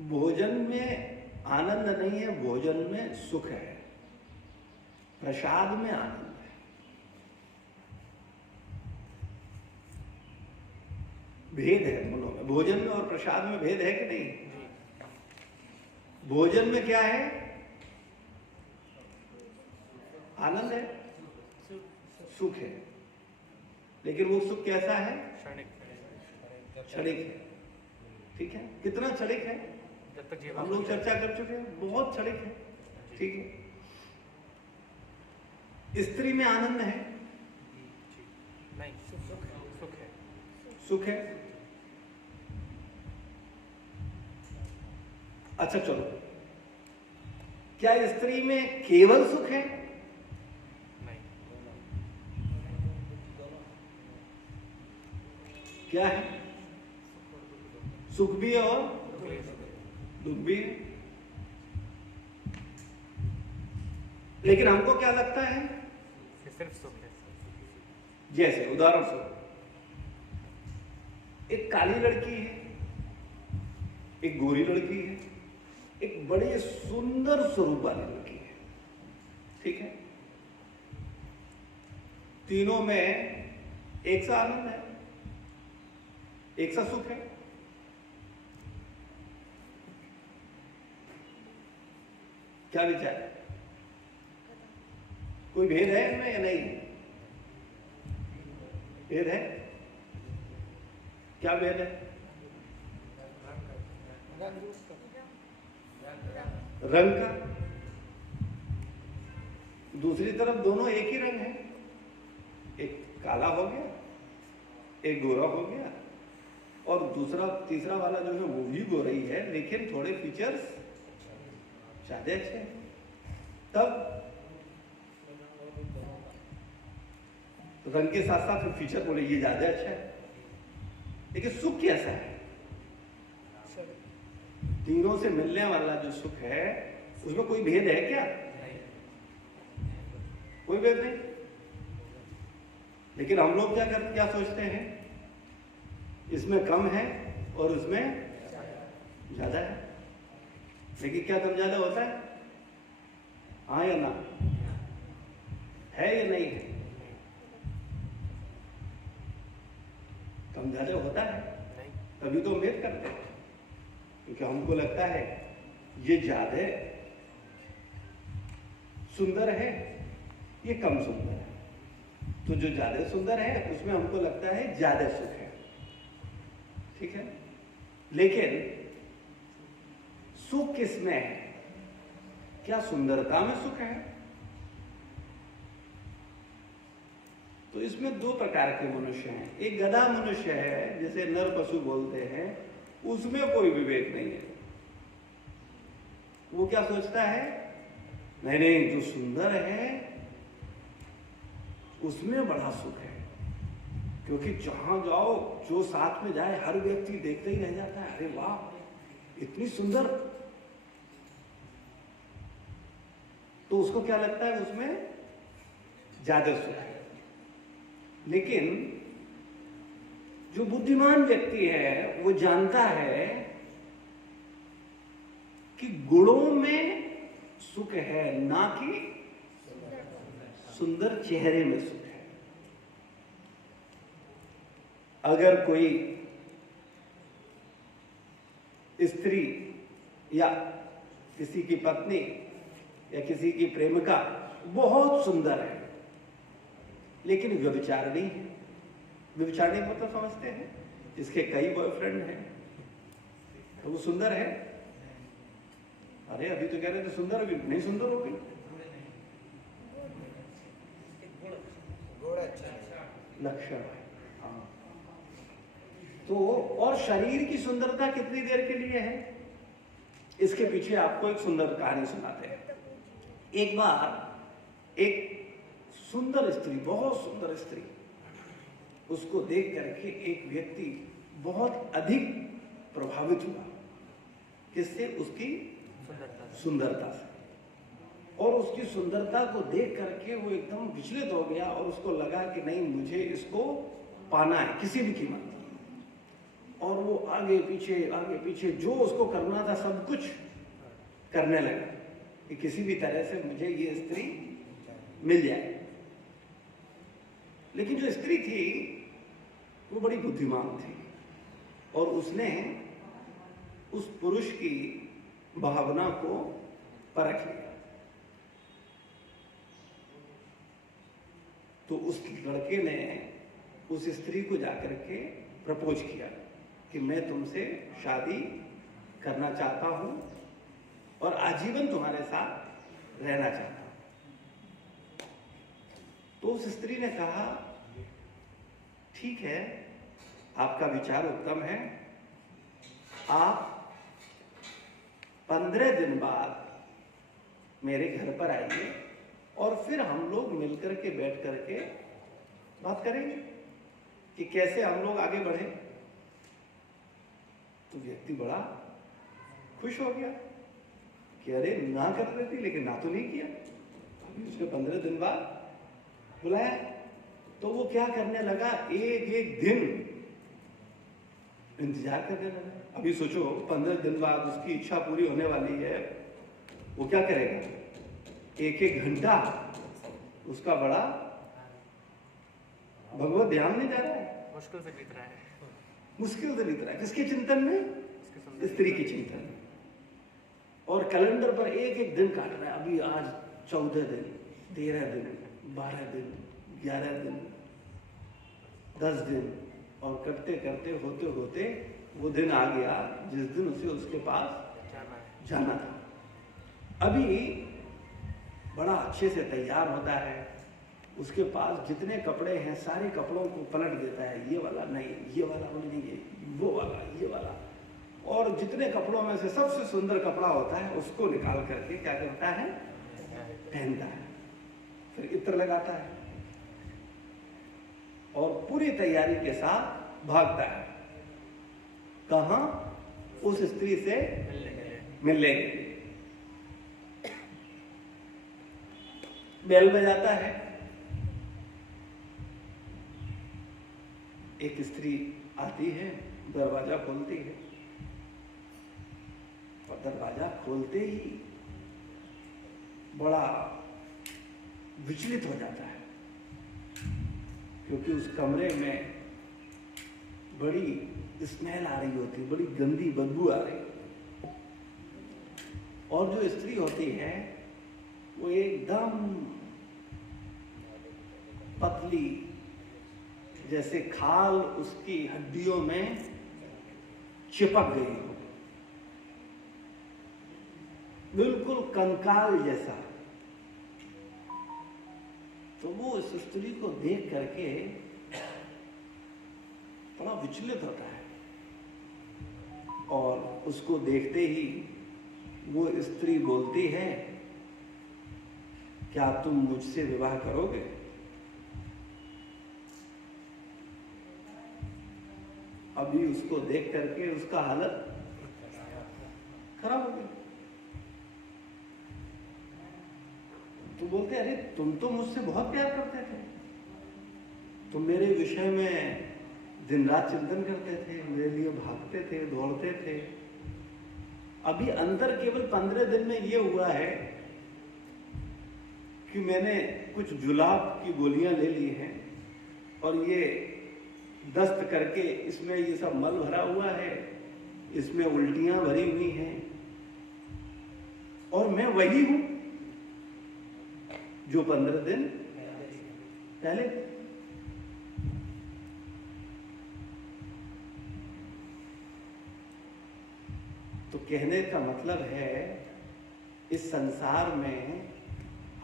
भोजन में आनंद नहीं है, भोजन में सुख है, प्रसाद में आनंद है। भेद है दोनों में, भोजन में और प्रसाद में भेद है कि नहीं? भोजन में क्या है? आनंद है, सुख है, लेकिन वो सुख कैसा है? क्षणिक है। ठीक है, कितना क्षणिक है? जब तक हम लोग चर्चा कर चुके हैं, बहुत क्षणिक है। ठीक है, स्त्री में आनंद है? नहीं, सुख है। सुख है। अच्छा चलो, क्या स्त्री में केवल सुख है? नहीं। क्या है? सुख भी है और दुख भी है। लेकिन हमको क्या लगता है? ये सिर्फ सुख है। जैसे उदाहरण स्वरूप एक काली लड़की है, एक गोरी लड़की है, एक बड़ी सुंदर स्वरूप वाली लड़की है, ठीक है? तीनों में एक सा आनंद है, एक सा सुख है। क्या विचार है? कोई भेद है इनमें या नहीं? भेद है? क्या भेद है? रंग का। दूसरी तरफ दोनों एक ही रंग है, एक काला हो गया, एक गोरा हो गया, और दूसरा तीसरा वाला जो है वो भी गोरा ही है, लेकिन थोड़े फीचर्स ज्यादा अच्छे हैं। तब रंग के साथ साथ फीचर बोले ये ज्यादा अच्छा है। लेकिन सुख कैसा है? तीनों से मिलने वाला जो सुख है उसमें कोई भेद है क्या? कोई भेद नहीं। लेकिन हम लोग क्या सोचते हैं? इसमें कम है और उसमें ज्यादा है। लेकिन क्या कम ज्यादा होता है? हाँ या ना? है या नहीं है? कम ज्यादा होता है, तभी तो उम्मीद करते हैं, क्योंकि हमको लगता है ये ज्यादा सुंदर है, ये कम सुंदर है। तो जो ज्यादा सुंदर है उसमें हमको लगता है ज्यादा सुख है, ठीक है? लेकिन सुख किसमें है? क्या सुंदरता में सुख है? तो इसमें दो प्रकार के मनुष्य हैं। एक गधा मनुष्य है, जिसे नर पशु बोलते हैं, उसमें कोई विवेक नहीं है। वो क्या सोचता है? नहीं नहीं, जो सुंदर है उसमें बड़ा सुख है, क्योंकि जहां जाओ, जो साथ में जाए, हर व्यक्ति देखते ही रह जाता है, अरे वाह इतनी सुंदर। तो उसको क्या लगता है? उसमें ज्यादा सुख है। लेकिन जो बुद्धिमान व्यक्ति है वो जानता है कि गुणों में सुख है, ना कि सुंदर चेहरे में सुख है। अगर कोई स्त्री या किसी की पत्नी या किसी की प्रेमिका बहुत सुंदर है, लेकिन व्यभिचारिणी है। व्यभिचारिणी को तो समझते हैं, जिसके कई बॉयफ्रेंड हैं, तो वो सुंदर है। अरे अभी तो कह रहे थे सुंदर, अभी नहीं सुंदर हो गई। लक्षण है, हाँ। तो और शरीर की सुंदरता कितनी देर के लिए है? इसके पीछे आपको एक सुंदर कहानी सुनाते हैं। एक बार एक सुंदर स्त्री, बहुत सुंदर स्त्री, उसको देख करके एक व्यक्ति बहुत अधिक प्रभावित हुआ। किससे? उसकी सुंदरता से। और उसकी सुंदरता को देख करके वो एकदम विचलित हो गया और उसको लगा कि नहीं, मुझे इसको पाना है किसी भी कीमत। और वो आगे पीछे जो उसको करना था सब कुछ करने लगा कि किसी भी तरह से मुझे ये स्त्री मिल जाए। लेकिन जो स्त्री थी वो बड़ी बुद्धिमान थी और उसने उस पुरुष की भावना को परख लिया। तो उस लड़के ने उस स्त्री को जाकर के प्रपोज किया कि मैं तुमसे शादी करना चाहता हूं और आजीवन तुम्हारे साथ रहना चाहता हूं। तो उस स्त्री ने कहा, ठीक है, आपका विचार उत्तम है, आप 15 दिन बाद मेरे घर पर आइए और फिर हम लोग मिलकर के बैठ करके बात करेंगे कि कैसे हम लोग आगे बढ़े। तो व्यक्ति बड़ा खुश हो गया कि अरे ना कर रही थी, लेकिन ना तो नहीं किया। अभी उसके 15 दिन बाद बुलाया तो वो क्या करने लगा, एक एक दिन इंतजार करने लगा। अभी सोचो 15 दिन बाद उसकी इच्छा पूरी होने वाली है, वो क्या करेगा, एक एक घंटा उसका बड़ा भगवत ध्यान में जा रहा है, मुश्किल से बीत रहा है। मुश्किल से बीत रहा है। किसके चिंतन में? उसके स्त्री के चिंतन में। और कैलेंडर पर एक एक दिन काट रहा है। अभी आज 14 दिन, 13 दिन, 12 दिन, 11 दिन, 10 दिन, और करते करते होते होते वो दिन आ गया जिस दिन उसे उसके पास जाना था। अभी बड़ा अच्छे से तैयार होता है, उसके पास जितने कपड़े हैं सारे कपड़ों को पलट देता है, ये वाला नहीं, ये वाला नहीं, ये वो वाला, ये वाला, और जितने कपड़ों में से सबसे सुंदर कपड़ा होता है उसको निकाल करके क्या करता है, पहनता है। फिर इत्र लगाता है और पूरी तैयारी के साथ भागता है। कहां? उस स्त्री से मिलने के लिए। बेल बजाता है, एक स्त्री आती है, दरवाजा खोलती है, और दरवाजा खोलते ही बड़ा विचलित हो जाता है, क्योंकि उस कमरे में बड़ी स्मेल आ रही होती है, बड़ी गंदी बदबू आ रही है। और जो स्त्री होती है वो एकदम पतली, जैसे खाल उसकी हड्डियों में चिपक गई हो, बिल्कुल कंकाल जैसा। तो वो उस स्त्री को देख करके बड़ा विचलित होता है, और उसको देखते ही वो स्त्री बोलती है, क्या तुम मुझसे विवाह करोगे? अभी उसको देख करके उसका हालत खराब हो गई। तो बोलते, अरे तुम तो मुझसे बहुत प्यार करते थे, तुम मेरे विषय में दिन रात चिंतन करते थे, मेरे लिए भागते थे, दौड़ते थे। अभी अंदर केवल 15 दिन में ये हुआ है कि मैंने कुछ जुलाब की गोलियां ले ली हैं, और ये दस्त करके इसमें ये सब मल भरा हुआ है, इसमें उल्टियां भरी हुई हैं, और मैं वही हूं जो 15 दिन पहले। तो कहने का मतलब है, इस संसार में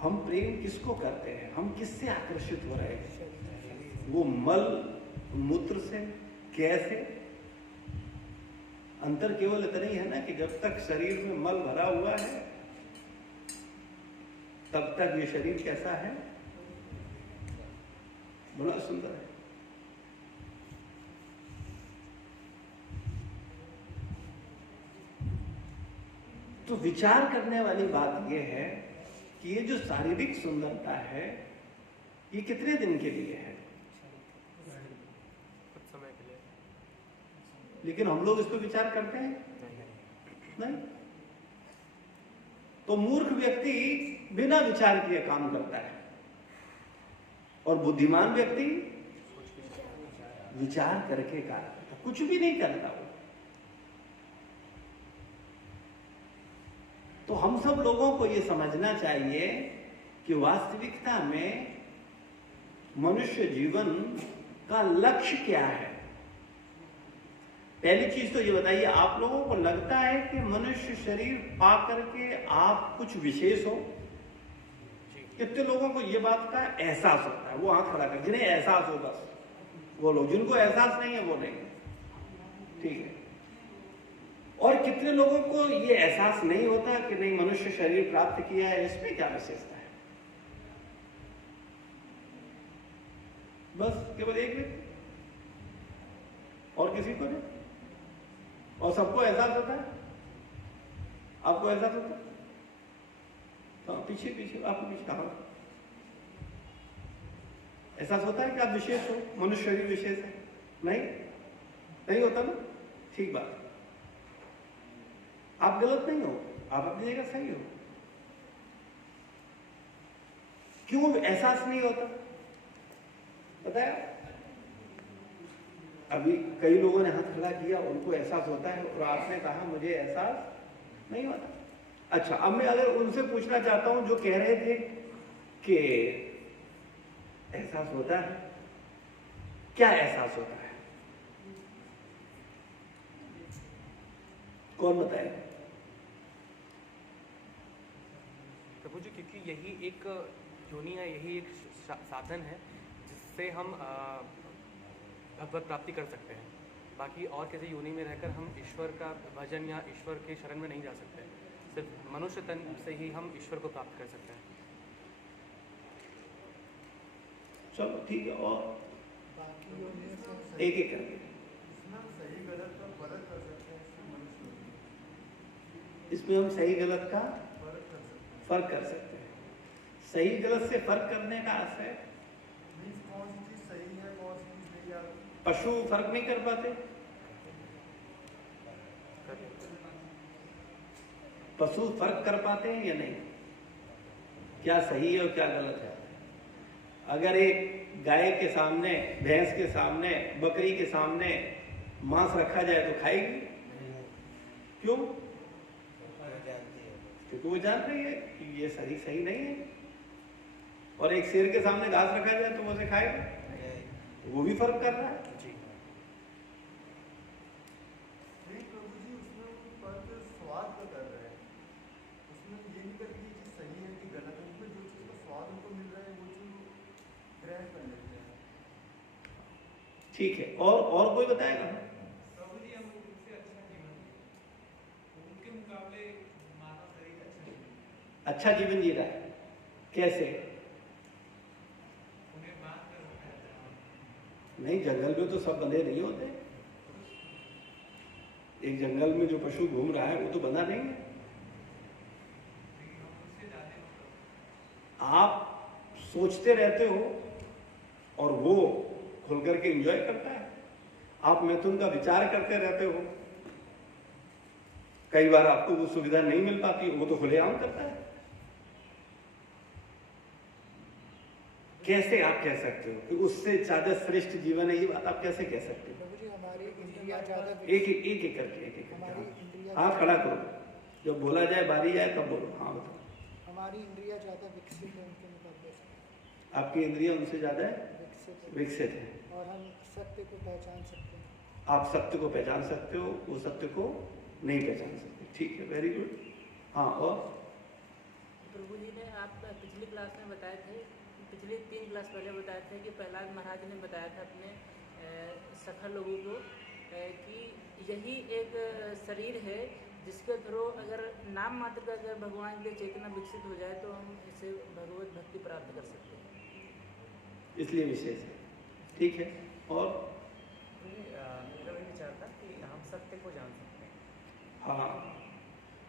हम प्रेम किसको करते हैं, हम किससे आकर्षित हो रहे हैं? वो मल मूत्र से, कैसे? अंतर केवल इतना ही है ना कि जब तक शरीर में मल भरा हुआ है तब तक ये शरीर कैसा है, बड़ा सुंदर है। तो विचार करने वाली बात यह है कि ये जो शारीरिक सुंदरता है ये कितने दिन के लिए है, कुछ समय के लिए। लेकिन हम लोग इस पर विचार करते हैं नहीं। तो मूर्ख व्यक्ति बिना विचार किए काम करता है, और बुद्धिमान व्यक्ति विचार करके कार्य करता, कुछ भी नहीं करता वो। तो हम सब लोगों को ये समझना चाहिए कि वास्तविकता में मनुष्य जीवन का लक्ष्य क्या है। पहली चीज तो ये बताइए, आप लोगों को लगता है कि मनुष्य शरीर पा करके आप कुछ विशेष हो? कितने लोगों को ये बात का एहसास होता है? वो हाथ खड़ा कर, जिन्हें एहसास हो बस वो लोग, जिनको एहसास नहीं है वो नहीं, ठीक है। और कितने लोगों को ये एहसास नहीं होता कि नहीं मनुष्य शरीर प्राप्त किया है, इसमें क्या विशेषता है? बस केवल एक व्यक्ति, और किसी को नहीं, और सबको एहसास होता है। आपको एहसास होता है? तो पीछे पीछे आपको पीछे कहा एहसास होता है कि आप विशेष हो, मनुष्य शरीर विशेष है? नहीं होता ना? ठीक बात, आप गलत नहीं हो, आप अपनी जगह सही हो। क्यों एहसास नहीं होता पता है? अभी कई लोगों ने हाथ खड़ा किया, उनको एहसास होता है, और आपने कहा मुझे एहसास नहीं होता। अच्छा, अब मैं अगर उनसे पूछना चाहता हूं जो कह रहे थे कि एहसास होता है, क्या एहसास होता है? कौन बताएगा? प्रभु जी, क्योंकि यही एक योनि है, यही एक साधन है जिससे हम भगवत प्राप्ति कर सकते हैं। बाकी और किसी योनि में रहकर हम ईश्वर का भजन या ईश्वर के शरण में नहीं जा सकते। सिर्फ मनुष्य तन से ही हम ईश्वर को प्राप्त कर सकते हैं। चलो ठीक है, और एक एक करके सही गलत का फर्क कर सकते हैं, इसमें हम सही गलत का फर्क कर सकते फर्क कर सकते हैं। सही गलत से फर्क करने का अर्थ है हैं। कौन सी चीज सही है, कौन सी चीज नहीं है। पशु फर्क नहीं कर पाते? पशु फर्क कर पाते हैं या नहीं? क्या सही है और क्या गलत है? अगर एक गाय के सामने, भैंस के सामने, बकरी के सामने मांस रखा जाए तो खाएगी? क्यों? क्योंकि वो जान रही है कि ये सही नहीं है। और एक शेर के सामने घास रखा जाए तो वो उसे खाएगा? वो भी फर्क कर रहा है। प्रभु जी, उसमें वो फर्क स्वाद का कर रहे हैं, उसमें ये नहीं कर कि चीज सही है कि गलत है, उसमें जो चीज का स्वाद उनको मिल रहा है वो चीज ग्रहण कर लेते हैं। ठीक है, और कोई बताएगा? प्रभु जी, हम उनसे अच्छा जीवन उनके मुकाबले मानव शरीर अच्छा जीवन जी रहा है, कैसे? उन्हें बात कर नहीं, जंगल में तो सब बंधे नहीं होते। एक जंगल में जो पशु घूम रहा है वो तो बंधा नहीं है। आप सोचते रहते हो और वो खुल करके एंजॉय करता है। आप मैथुन का विचार करते रहते हो, कई बार आपको वो सुविधा नहीं मिल पाती, वो तो खुलेआम करता है। कैसे आप कह सकते हो कि उससे ज्यादा श्रेष्ठ जीवन है? ये बात आप कैसे कह सकते हो? प्रभु जी, हमारी इंद्रियां ज्यादा एक एक करके हमारी इंद्रियां हाँ खड़ा करो, जब बोला जाए बारी आए तब बोलो। हाँ बताओ। हमारी इंद्रियां ज्यादा विकसित है उनके मुकाबले से। आपकी इंद्रियां उनसे ज्यादा विकसित है और हम सत्य को पहचान सकते हैं। आप सत्य को पहचान सकते हो, वो सत्य को नहीं पहचान सकते। ठीक है, वेरी गुड। हाँ, और प्रभु जी ने आप पिछली क्लास में बताए थे, पिछली 3 क्लास पहले बताए थे कि प्रहलाद महाराज ने बताया था अपने सखा लोगों को कि यही एक शरीर है जिसके थ्रू अगर नाम मात्र का अगर भगवान की चेतना विकसित हो जाए तो हम इसे भगवत भक्ति प्राप्त कर सकते हैं। इसलिए विशेष है। ठीक है, और मेरा वही विचार था कि हम सत्य को जान सकते हैं। हाँ,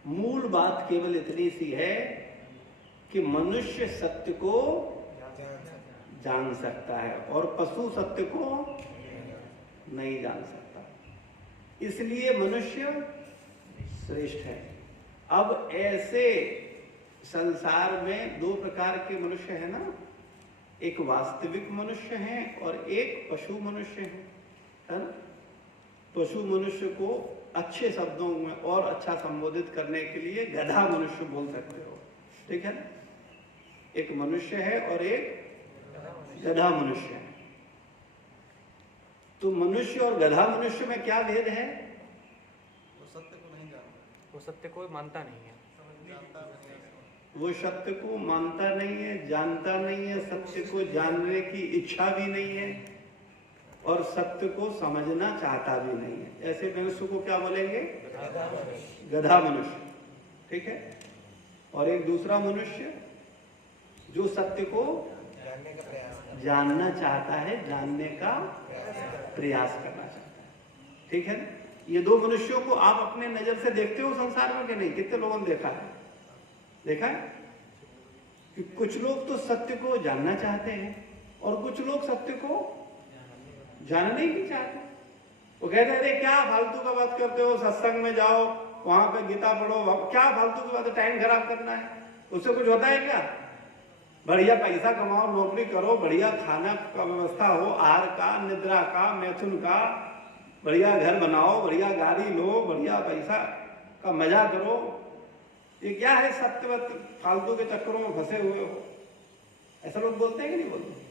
मूल बात केवल इतनी सी है कि मनुष्य सत्य को जान सकता है और पशु सत्य को नहीं जान सकता, इसलिए मनुष्य श्रेष्ठ है। अब ऐसे संसार में 2 प्रकार के मनुष्य हैं ना, एक वास्तविक मनुष्य है और एक पशु मनुष्य है ना। पशु मनुष्य को अच्छे शब्दों में और अच्छा संबोधित करने के लिए गधा मनुष्य बोल सकते हो, ठीक है ना। एक मनुष्य है और एक गधा मनुष्य है। तो मनुष्य और गधा मनुष्य में क्या भेद है? वो सत्य को नहीं जानता, वो सत्य को मानता नहीं है, जानता नहीं है। वो सत्य को मानता नहीं है, जानता नहीं है, सत्य को जानने की इच्छा भी नहीं है और सत्य को समझना चाहता भी नहीं है। ऐसे मनुष्य को क्या बोलेंगे? गधा मनुष्य, ठीक है। और एक दूसरा मनुष्य जो सत्य को जानने का प्रयास करना। जानना चाहता है, जानने का प्रयास करना चाहता है, ठीक है। ये दो मनुष्यों को आप अपने नजर से देखते हो संसार में कि नहीं? कितने लोगों ने देखा है? देखा है कि कुछ लोग तो सत्य को जानना चाहते हैं और कुछ लोग सत्य को जानना ही नहीं चाहते। वो कहते हैं अरे क्या फालतू का बात करते हो, सत्संग में जाओ, वहां पे गीता पढ़ो, क्या फालतू की बात है, टाइम खराब करना है, उससे कुछ होता है क्या? बढ़िया पैसा कमाओ, नौकरी करो, बढ़िया खाना का व्यवस्था हो, आहार का, निद्रा का, मैथुन का, बढ़िया घर बनाओ, बढ़िया गाड़ी लो, बढ़िया पैसा का मजा करो। ये क्या है सत्यवत फालतू के चक्करों में फंसे हुए हो? ऐसा लोग बोलते हैं कि नहीं बोलते?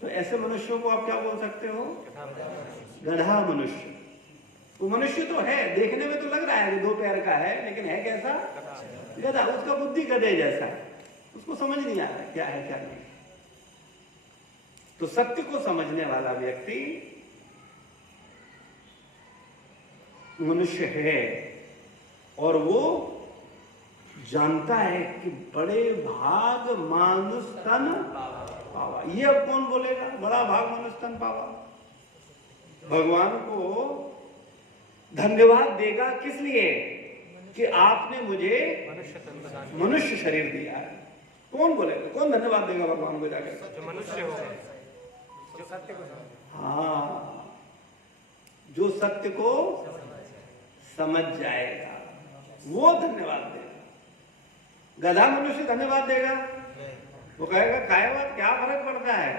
तो ऐसे मनुष्यों को आप क्या बोल सकते हो? गधा मनुष्य। वो मनुष्य तो है, देखने में तो लग रहा है कि दो पैर का है, लेकिन है कैसा? गधा। उसका बुद्धि गधे जैसा है, उसको समझ नहीं आ रहा क्या है क्या नहीं। तो सत्य को समझने वाला व्यक्ति मनुष्य है और वो जानता है कि बड़े भाग मानुष तन पावा। ये अब कौन बोलेगा बड़ा भाग मनुष्य तन पावा? भगवान को धन्यवाद देगा किस लिए? कि आपने मुझे मनुष्य शरीर दिया है। कौन बोलेगा? कौन धन्यवाद देगा भगवान को जाकर? जो मनुष्य होगा, जो सत्य को समझ। हाँ, जो सत्य को समझ जाएगा वो धन्यवाद देगा। गधा मनुष्य धन्यवाद देगा? वो कहेगा काय बात, क्या फर्क पड़ता है,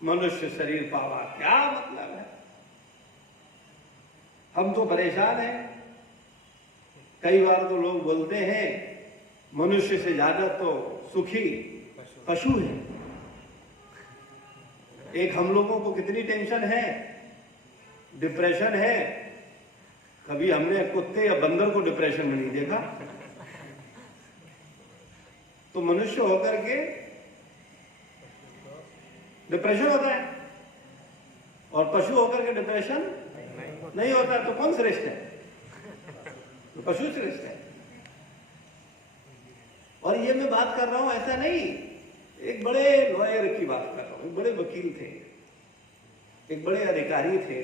मनुष्य शरीर पावा, क्या मतलब है? हम तो परेशान हैं। कई बार तो लोग बोलते हैं मनुष्य से ज्यादा तो सुखी पशु है। एक हम लोगों को कितनी टेंशन है, डिप्रेशन है। कभी हमने कुत्ते या बंदर को डिप्रेशन में नहीं देखा। तो मनुष्य होकर के डिप्रेशन होता है और पशु होकर के डिप्रेशन नहीं होता। तो कौन श्रेष्ठ है? तो पशु श्रेष्ठ है। और ये मैं बात कर रहा हूं ऐसा नहीं, एक बड़े लॉयर की बात कर रहा हूं। एक बड़े वकील थे, एक बड़े अधिकारी थे,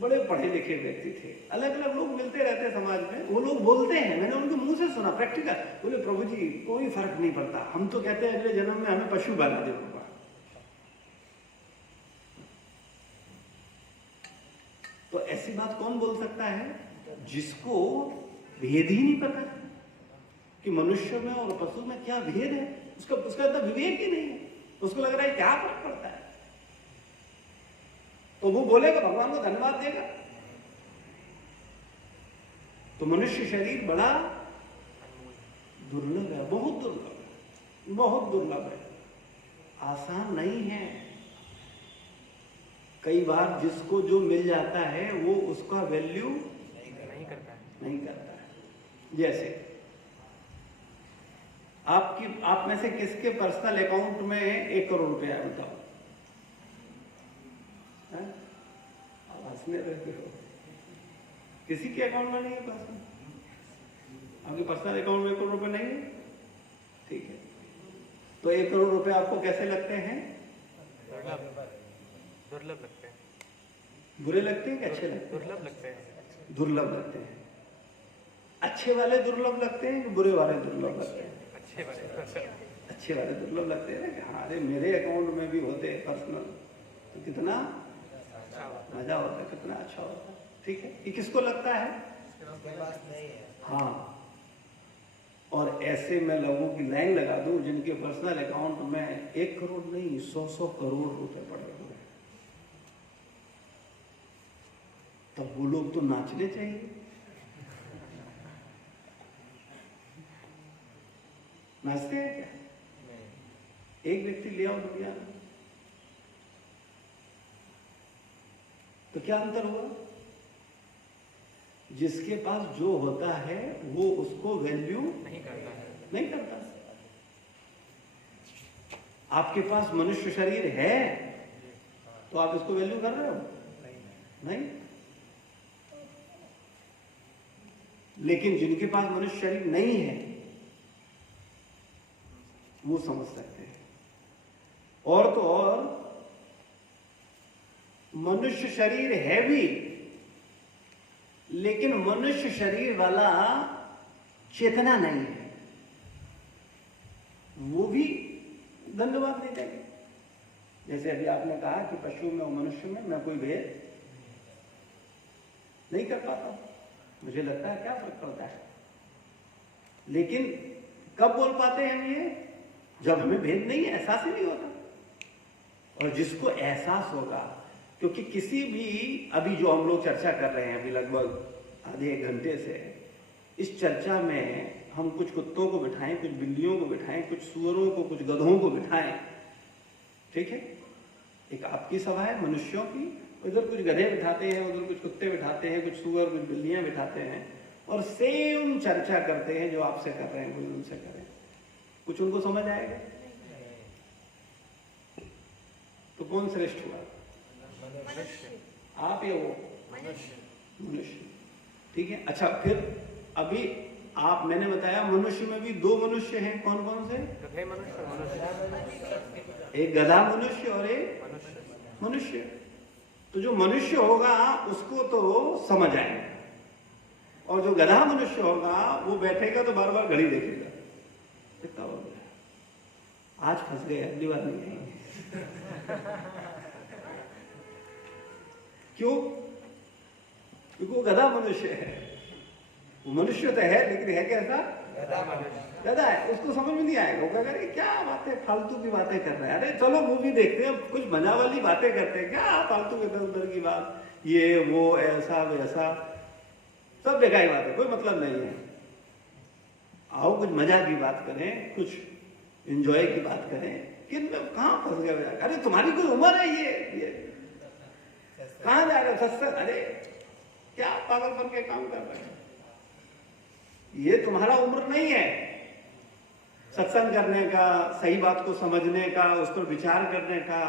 बड़े पढ़े लिखे व्यक्ति थे। अलग अलग लोग मिलते रहते समाज में। वो लोग बोलते हैं, मैंने उनके मुंह से सुना प्रैक्टिकल, बोले प्रभु जी कोई फर्क नहीं पड़ता, हम तो कहते हैं अगले जन्म में हमें पशु बना दे भगवान। तो ऐसी बात कौन बोल सकता है? जिसको भेद ही नहीं पता कि मनुष्य में और पशु में क्या भेद है। उसका तो विवेक ही नहीं है। उसको लग रहा है क्या फर्क पड़ता है। तो वो बोलेगा, भगवान को धन्यवाद देगा। तो मनुष्य शरीर बड़ा दुर्लभ है, बहुत दुर्लभ है, बहुत दुर्लभ है, आसान नहीं है। कई बार जिसको जो मिल जाता है वो उसका वैल्यू नहीं करता है। जैसे आप में से किसके पर्सनल अकाउंट में 1 करोड़ रुपया है? बताओ। आप हंसने रहते हो। किसी के अकाउंट में नहीं है पर्सनल? आपके पर्सनल अकाउंट में 1 करोड़ रुपए नहीं है? ठीक है। तो 1 करोड़ रुपए आपको कैसे लगते हैं? दुर्लभ लगते हैं। बुरे लगते हैं कि अच्छे लगते हैं? दुर्लभ लगते हैं। दुर्लभ लगते हैं। अच्छे वाले दुर्लभ लगते हैं कि बुरे वाले दुर्लभ लगते हैं? अच्छे वाले दुर्लभ लगते हैं ना। हाँ, अरे मेरे अकाउंट में भी होते हैं पर्सनल, तो कितना मजा होता है, कितना अच्छा होता है। ठीक है, ये किसको लगता है? उसके पास नहीं है। हाँ, और ऐसे मैं लोगों की लाइन लगा दूं जिनके पर्सनल अकाउंट में 1 करोड़ नहीं 100 करोड़ रुपए पड़े हुए हैं। तब वो लोग तो नाचने चाहिए। नाचते हैं क्या? एक व्यक्ति ले आओ दुनिया में, तो क्या अंतर हुआ? जिसके पास जो होता है वो उसको वैल्यू नहीं करता। आपके पास मनुष्य शरीर है तो आप इसको वैल्यू कर रहे हो? नहीं। लेकिन जिनके पास मनुष्य शरीर नहीं है वो समझ सकते हैं। और तो और मनुष्य शरीर है भी, लेकिन मनुष्य शरीर वाला चेतना नहीं है, वो भी धन्यवाद नहीं देंगे। जैसे अभी आपने कहा कि पशु में और मनुष्य में मैं कोई भेद नहीं कर पाता, मुझे लगता है क्या फर्क पड़ता है। लेकिन कब बोल पाते हैं हम ये? जब हमें भेद नहीं है, एहसास ही नहीं होता। और जिसको एहसास होगा, क्योंकि किसी भी अभी जो हम लोग चर्चा कर रहे हैं अभी लगभग आधे एक घंटे से, इस चर्चा में हम कुछ कुत्तों को बिठाएं, कुछ बिल्लियों को बिठाएं, कुछ सुअरों को, कुछ गधों को बिठाएं, ठीक है? एक आपकी सभा है मनुष्यों की, उधर कुछ गधे बिठाते हैं, उधर कुछ कुत्ते बिठाते हैं, कुछ सुअर, कुछ बिल्लियां बिठाते हैं और सेम चर्चा करते हैं जो आपसे कर रहे हैं, कोई उनसे करें। कुछ उनको समझ आएगा? तो कौन श्रेष्ठ हुआ? आप या वो? मनुष्य। ठीक है। अच्छा, फिर अभी आप, मैंने बताया मनुष्य में भी दो मनुष्य हैं। कौन कौन से? गधे मनुष्य, एक गधा मनुष्य और एक मनुष्य। तो जो मनुष्य होगा उसको तो समझ आएगा, और जो गधा मनुष्य होगा वो बैठेगा तो बार बार घड़ी देखेगा, कितना हो गया, आज फंस गए, अगली बार नहीं आएंगे। क्यों? क्योंकि वो गधा मनुष्य है। वो मनुष्य तो है लेकिन है कैसा? गधा है। उसको समझ में नहीं आएगा, वो कहेगा अरे क्या बातें, फालतू की बातें कर रहे हैं, अरे चलो मूवी देखते हैं, कुछ मजा वाली बातें करते हैं, क्या फालतू इधर उधर की बात, ये वो ऐसा वैसा, सब बेकार बात है, कोई मतलब नहीं है। आओ कुछ मजा की बात करें, कुछ एंजॉय की बात करें। किन में कहाँ फंस गए? अरे तुम्हारी कोई उम्र है, ये कहाँ जा रहे हो? सत्संग? अरे क्या पागलपन के काम कर रहे हैं, ये तुम्हारा उम्र नहीं है सत्संग करने का, सही बात को समझने का, उस पर विचार करने का।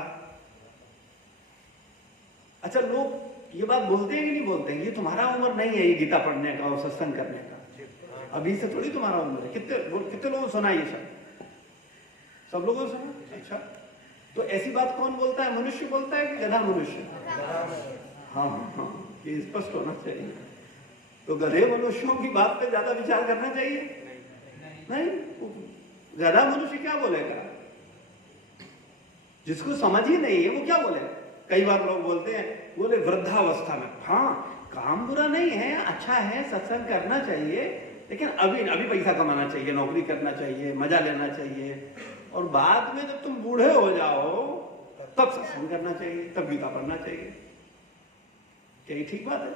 अच्छा, लोग ये बात बोलते हैं कि नहीं बोलते हैं? ये तुम्हारा उम्र नहीं है ये गीता पढ़ने का और सत्संग करने का, अभी से थोड़ी तुम्हारा उम्र है। कितने लोगों ने सुना ये सब लोगों ने सुना? अच्छा, तो ऐसी बात कौन बोलता है? मनुष्य बोलता है कि गधा मनुष्य? हाँ हाँ, ये स्पष्ट होना चाहिए। तो गधे मनुष्यों की बात पे ज्यादा विचार करना चाहिए? नहीं। गधा मनुष्य क्या बोलेगा? जिसको समझ ही नहीं है वो क्या बोलेगा? कई बार लोग बोलते हैं, बोले वृद्धावस्था में, हाँ काम बुरा नहीं है, अच्छा है, सत्संग करना चाहिए, लेकिन अभी पैसा कमाना चाहिए, नौकरी करना चाहिए, मजा लेना चाहिए, और बाद में जब तुम बूढ़े हो जाओ तब सत्संग करना चाहिए, तब गीता पढ़ना चाहिए। क्या ये ठीक बात है?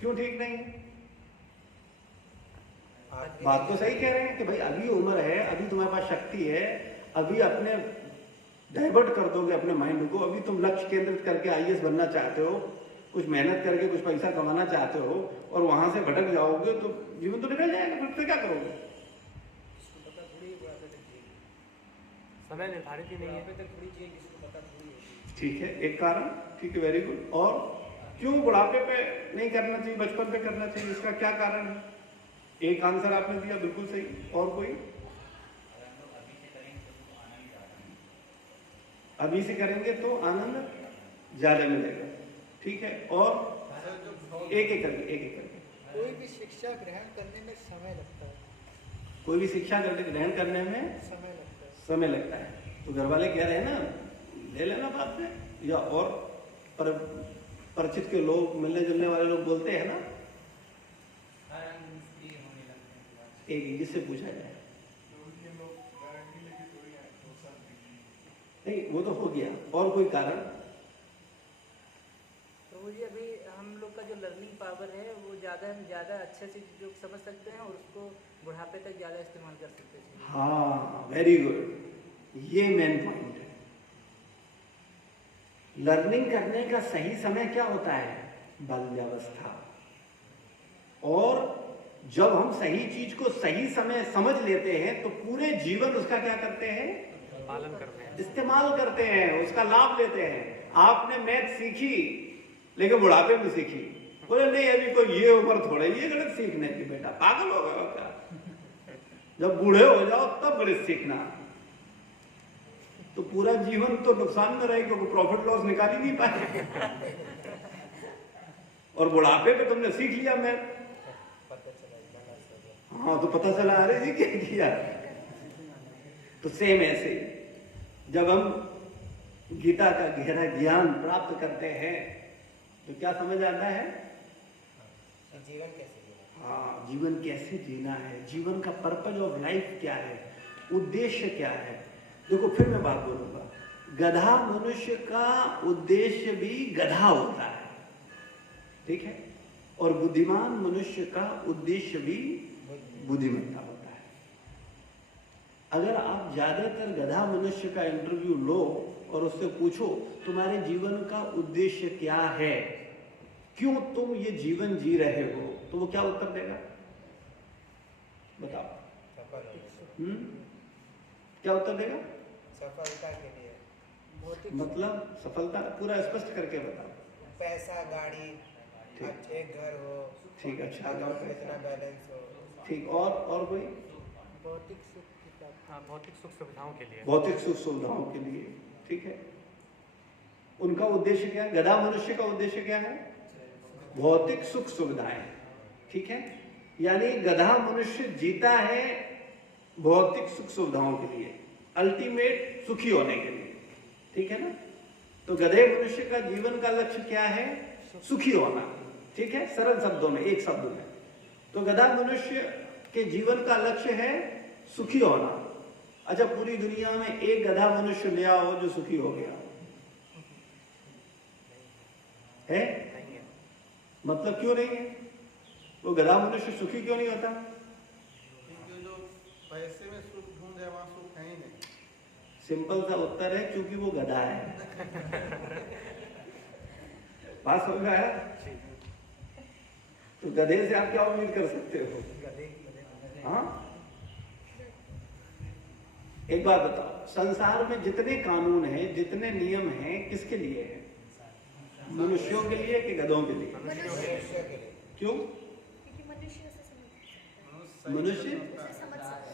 क्यों ठीक नहीं? बात तो सही कह रहे हैं कि भाई अभी उम्र है, अभी तुम्हारे पास शक्ति है, अभी अपने डाइवर्ट कर दोगे अपने माइंड को, अभी तुम लक्ष्य केंद्रित करके आईएएस बनना चाहते हो, कुछ मेहनत करके कुछ पैसा कमाना चाहते हो, और वहां से भटक जाओगे तो जीवन तो निकल जाएगा, फिर क्या करोगे? समय निर्धारित ही नहीं है। ठीक है, एक कारण, ठीक है, वेरी गुड। और क्यों बुढ़ापे पे नहीं करना चाहिए, बचपन पे करना चाहिए, इसका क्या कारण है? एक आंसर आपने दिया, बिल्कुल सही। और कोई? अभी से करेंगे तो आनंद ज्यादा मिलेगा। ठीक है, और एक एक करके। कोई भी शिक्षा ग्रहण करने में समय लगता है। कोई भी शिक्षा ग्रहण करने में समय लगता है। तो घर वाले कह रहे हैं ना, ले लेना बात में, या और परिचित के लोग, मिलने जुलने वाले लोग बोलते हैं ना, एक जिससे पूछा जाए, नहीं वो तो हो गया। और कोई कारण? तो मुझे अभी हम लोग का जो लर्निंग पावर है वो ज़्यादा से ज़्यादा अच्छे से जो समझ सकते हैं और उसको बुढ़ापे तक ज़्यादा इस्तेमाल कर सकते हैं। हाँ, वेरी गुड, ये मेन पॉइंट है। लर्निंग करने का सही समय क्या होता है? बाल्यावस्था। और जब हम सही चीज को सही समय समझ लेते हैं तो पूरे जीवन उसका क्या करते हैं? पालन करते हैं, इस्तेमाल करते हैं, उसका लाभ लेते हैं। आपने मैथ सीखी लेकिन बुढ़ापे में सीखी, बोले नहीं अभी कोई ये उम्र थोड़े ये गणित सीखने की, बेटा पागल हो गए हो क्या? जब बूढ़े हो जाओ तब गणित सीखना। तो पूरा जीवन तो नुकसान में रहे क्योंकि प्रॉफिट लॉस निकाल ही नहीं पाए। और बुढ़ापे पे तुमने सीख लिया मैं, हाँ तो पता चला अरे जी क्या किया। तो सेम ऐसे जब हम गीता का गहरा ज्ञान प्राप्त करते हैं तो क्या समझ आता है? जीवन कैसे जीना। हाँ, जीवन कैसे जीना है, जीवन का पर्पज ऑफ लाइफ क्या है, उद्देश्य क्या है। देखो फिर मैं बात बोलूंगा, गधा मनुष्य का उद्देश्य भी गधा होता है, ठीक है, और बुद्धिमान मनुष्य का उद्देश्य भी बुद्धिमत्ता होता है। अगर आप ज्यादातर गधा मनुष्य का इंटरव्यू लो और उससे पूछो तुम्हारे जीवन का उद्देश्य क्या है, क्यों तुम ये जीवन जी रहे हो, तो वो क्या उत्तर देगा? बताओ। क्या उत्तर देगा? सफलता के लिए। मतलब सफलता पूरा स्पष्ट करके बताओ। पैसा, गाड़ी, एक घर हो, ठीक, अच्छा, अकाउंट में इतना बैलेंस हो, ठीक, और कोई? भौतिक सुख की प्राप्ति। हाँ, भौतिक सुख सुविधाओं के लिए। भौतिक सुख सुविधाओं के लिए, ठीक है। उनका उद्देश्य क्या है? गधा मनुष्य का उद्देश्य क्या है? भौतिक सुख सुविधाएं, ठीक है। यानी गधा मनुष्य जीता है भौतिक सुख सुविधाओं के लिए, अल्टीमेट सुखी होने के लिए, ठीक है ना। तो गधे मनुष्य का जीवन का लक्ष्य क्या है? सुखी होना, ठीक है, सरल शब्दों में, एक शब्द में। तो गधा मनुष्य के जीवन का लक्ष्य है सुखी होना। अच्छा, पूरी दुनिया में एक गधा मनुष्य ले आओ जो सुखी हो गया है? नहीं है। मतलब क्यों नहीं है? वो गधा मनुष्य सुखी क्यों नहीं होता? क्योंकि जो पैसे में सुख ढूंढे वहाँ सुख है ही नहीं। सिंपल सा उत्तर है, क्योंकि वो गधा है। बात समझ में आया? तो गधे से आप क्या उम्मीद कर सकते हो? हाँ, एक बात बताओ, संसार में जितने कानून हैं, जितने नियम हैं, किसके लिए है? मनुष्यों के लिए कि गधों के लिए? मनुष्य के लिए। क्यों? क्योंकि मनुष्य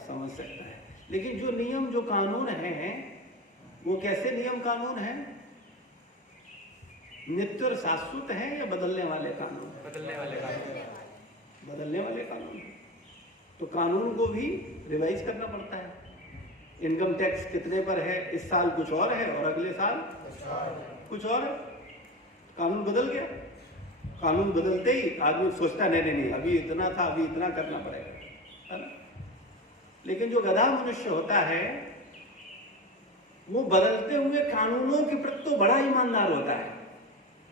समझ सकता है, लेकिन जो नियम जो कानून हैं वो कैसे नियम कानून हैं? नित्य और शाश्वत है या बदलने वाले कानून? बदलने वाले कानून। बदलने वाले कानून। तो कानून को भी रिवाइज करना पड़ता है। इनकम टैक्स कितने पर है, इस साल कुछ और है और अगले साल कुछ और है। कानून बदल गया। कानून बदलते ही आदमी सोचता नहीं नहीं नहीं अभी इतना था, अभी इतना करना पड़ेगा, है ना। लेकिन जो गधा मनुष्य होता है वो बदलते हुए कानूनों के प्रति तो बड़ा ईमानदार होता है,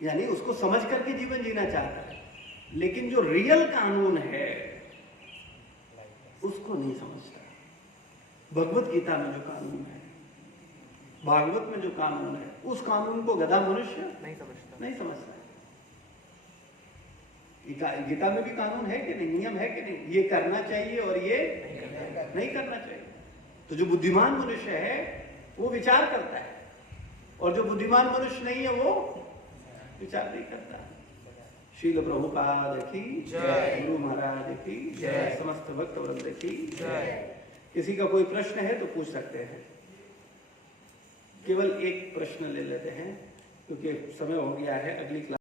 यानी उसको समझ करके जीवन जीना चाहता है। लेकिन जो रियल कानून है उसको नहीं समझता। भगवत गीता में जो कानून है, भागवत में जो कानून है, उस कानून को गधा मनुष्य नहीं समझता। नहीं समझता। गीता में भी कानून है कि नहीं, नियम है कि नहीं, ये करना चाहिए और ये नहीं करना चाहिए। तो जो बुद्धिमान मनुष्य है वो विचार करता है, और जो बुद्धिमान मनुष्य नहीं है वो विचार नहीं करता। श्रील प्रभुपाद की जय, गुरु महाराज की जय, समस्त भक्त वृंद की जय। किसी का कोई प्रश्न है तो पूछ सकते हैं। केवल एक प्रश्न ले लेते हैं क्योंकि समय हो गया है। अगली क्लास